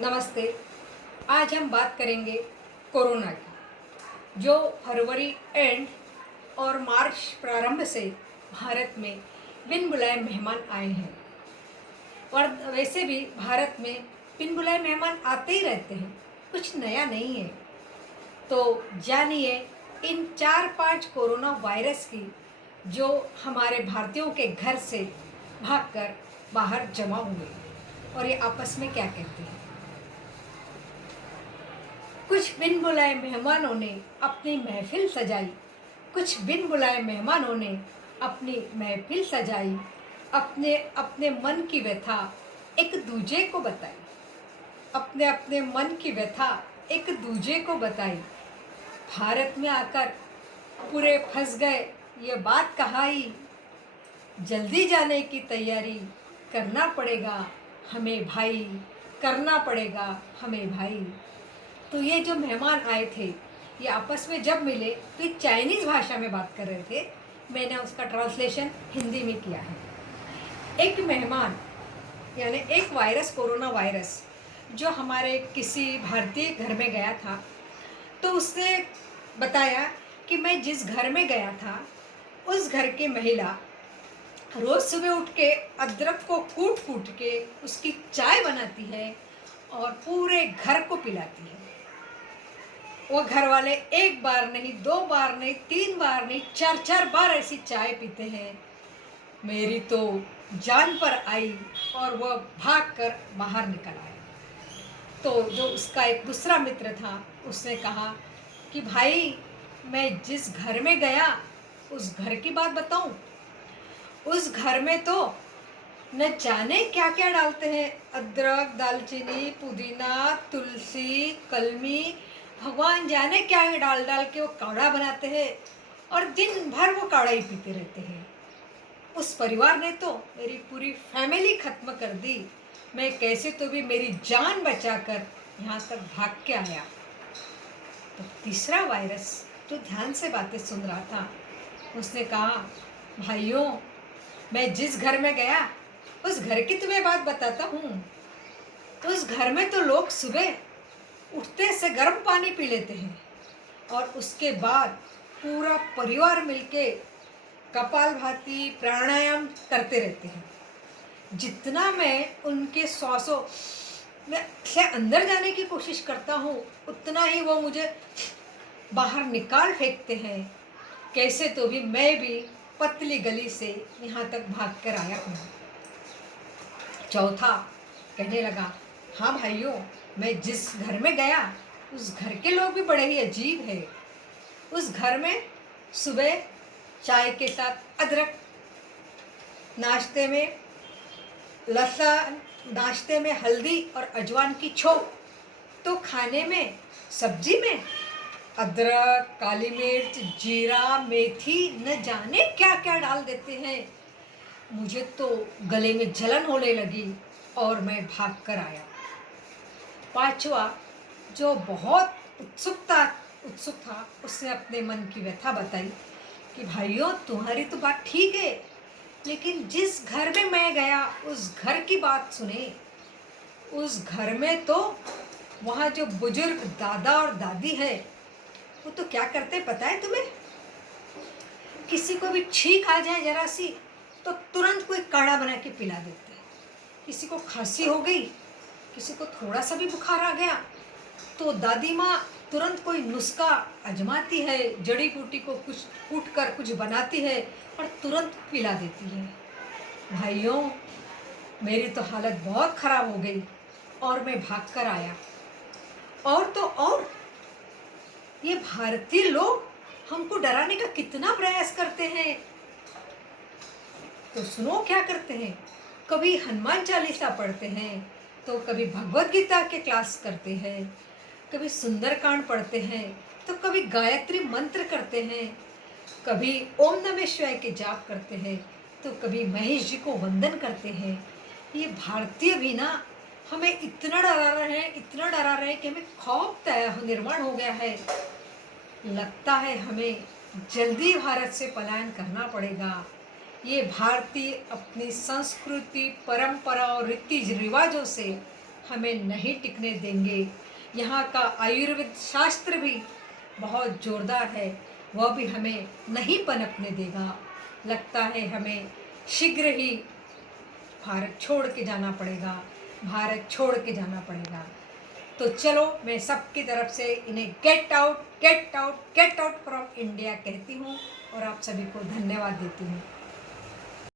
नमस्ते। आज हम बात करेंगे कोरोना की, जो फरवरी एंड और मार्च प्रारंभ से भारत में बिन बुलाए मेहमान आए हैं। और वैसे भी भारत में बिन बुलाए मेहमान आते ही रहते हैं, कुछ नया नहीं है। तो जानिए इन 4-5 कोरोना वायरस की, जो हमारे भारतीयों के घर से भागकर बाहर जमा हुए और ये आपस में क्या कहते हैं। कुछ बिन बुलाए मेहमानों ने अपनी महफिल सजाई, कुछ बिन बुलाए मेहमानों ने अपनी महफिल सजाई, अपने अपने मन की व्यथा एक दूजे को बताई, अपने अपने मन की व्यथा एक दूजे को बताई। भारत में आकर पूरे फंस गए, ये बात कहाई, जल्दी जाने की तैयारी करना पड़ेगा हमें भाई, करना पड़ेगा हमें भाई। तो ये जो मेहमान आए थे, ये आपस में जब मिले तो ये चाइनीज़ भाषा में बात कर रहे थे। मैंने उसका ट्रांसलेशन हिंदी में किया है। एक मेहमान यानी एक वायरस, कोरोना वायरस, जो हमारे किसी भारतीय घर में गया था, तो उसने बताया कि मैं जिस घर में गया था उस घर की महिला रोज़ सुबह उठ के अदरक को कूट कूट के उसकी चाय बनाती है और पूरे घर को पिलाती है। वो घर वाले एक बार नहीं, 2 बार नहीं, 3 बार नहीं, 4-4 बार ऐसी चाय पीते हैं। मेरी तो जान पर आई और वह भाग कर बाहर निकल आया। तो जो उसका एक दूसरा मित्र था, उसने कहा कि भाई, मैं जिस घर में गया उस घर की बात बताऊं। उस घर में तो न जाने क्या क्या डालते हैं, अदरक, दालचीनी, पुदीना, तुलसी, कलमी, भगवान जाने क्या है डाल डाल के वो काढ़ा बनाते हैं और दिन भर वो काढ़ा ही पीते रहते हैं। उस परिवार ने तो मेरी पूरी फैमिली खत्म कर दी। मैं कैसे तो भी मेरी जान बचाकर यहाँ तक भाग के आया। तो तीसरा वायरस जो ध्यान से बातें सुन रहा था, उसने कहा, भाइयों, मैं जिस घर में गया उस घर की तुम्हें बात बताता हूँ। उस घर में तो लोग सुबह उठते से गर्म पानी पी लेते हैं और उसके बाद पूरा परिवार मिलके कपालभाति प्राणायाम करते रहते हैं। जितना मैं उनके श्वासों में से अंदर जाने की कोशिश करता हूँ, उतना ही वो मुझे बाहर निकाल फेंकते हैं। कैसे तो भी मैं भी पतली गली से यहाँ तक भाग कर आया हूँ। चौथा कहने लगा, हाँ भाइयों, मैं जिस घर में गया उस घर के लोग भी बड़े ही अजीब है। उस घर में सुबह चाय के साथ अदरक, नाश्ते में लहसुन, नाश्ते में हल्दी और अजवान की छोक, तो खाने में सब्जी में अदरक, काली मिर्च, जीरा, मेथी, न जाने क्या क्या डाल देते हैं। मुझे तो गले में जलन होने लगी और मैं भाग कर आया। पांचवा, जो बहुत उत्सुक था, उसने अपने मन की व्यथा बताई कि भाइयों, तुम्हारी तो बात ठीक है, लेकिन जिस घर में मैं गया उस घर की बात सुने। उस घर में तो वहाँ जो बुजुर्ग दादा और दादी है, वो तो क्या करते पता है तुम्हें? किसी को भी छींक आ जाए जरा सी तो तुरंत कोई काढ़ा बना के पिला देते हैं। किसी को खांसी हो गई, किसी को थोड़ा सा भी बुखार आ गया, तो दादी माँ तुरंत कोई नुस्खा आजमाती है, जड़ी बूटी को कुछ कूट कर कुछ बनाती है और तुरंत पिला देती है। भाइयों, मेरी तो हालत बहुत खराब हो गई और मैं भाग कर आया। और तो और, ये भारतीय लोग हमको डराने का कितना प्रयास करते हैं। तो सुनो क्या करते हैं। कभी हनुमान चालीसा पढ़ते हैं, तो कभी भगवत गीता के क्लास करते हैं, कभी सुंदरकांड पढ़ते हैं, तो कभी गायत्री मंत्र करते हैं, कभी ओम नमः शिवाय के जाप करते हैं, तो कभी महेश जी को वंदन करते हैं। ये भारतीय भी ना हमें इतना डरा रहे हैं, इतना डरा रहे हैं कि हमें खौफ निर्माण हो गया है। लगता है हमें जल्दी भारत से पलायन करना पड़ेगा। ये भारतीय अपनी संस्कृति, परंपरा और रीति रिवाजों से हमें नहीं टिकने देंगे। यहाँ का आयुर्वेद शास्त्र भी बहुत जोरदार है, वह भी हमें नहीं पनपने देगा। लगता है हमें शीघ्र ही भारत छोड़ के जाना पड़ेगा, भारत छोड़ के जाना पड़ेगा। तो चलो, मैं सबकी तरफ से इन्हें get out, get out, get out from India कहती हूँ और आप सभी को धन्यवाद देती हूँ।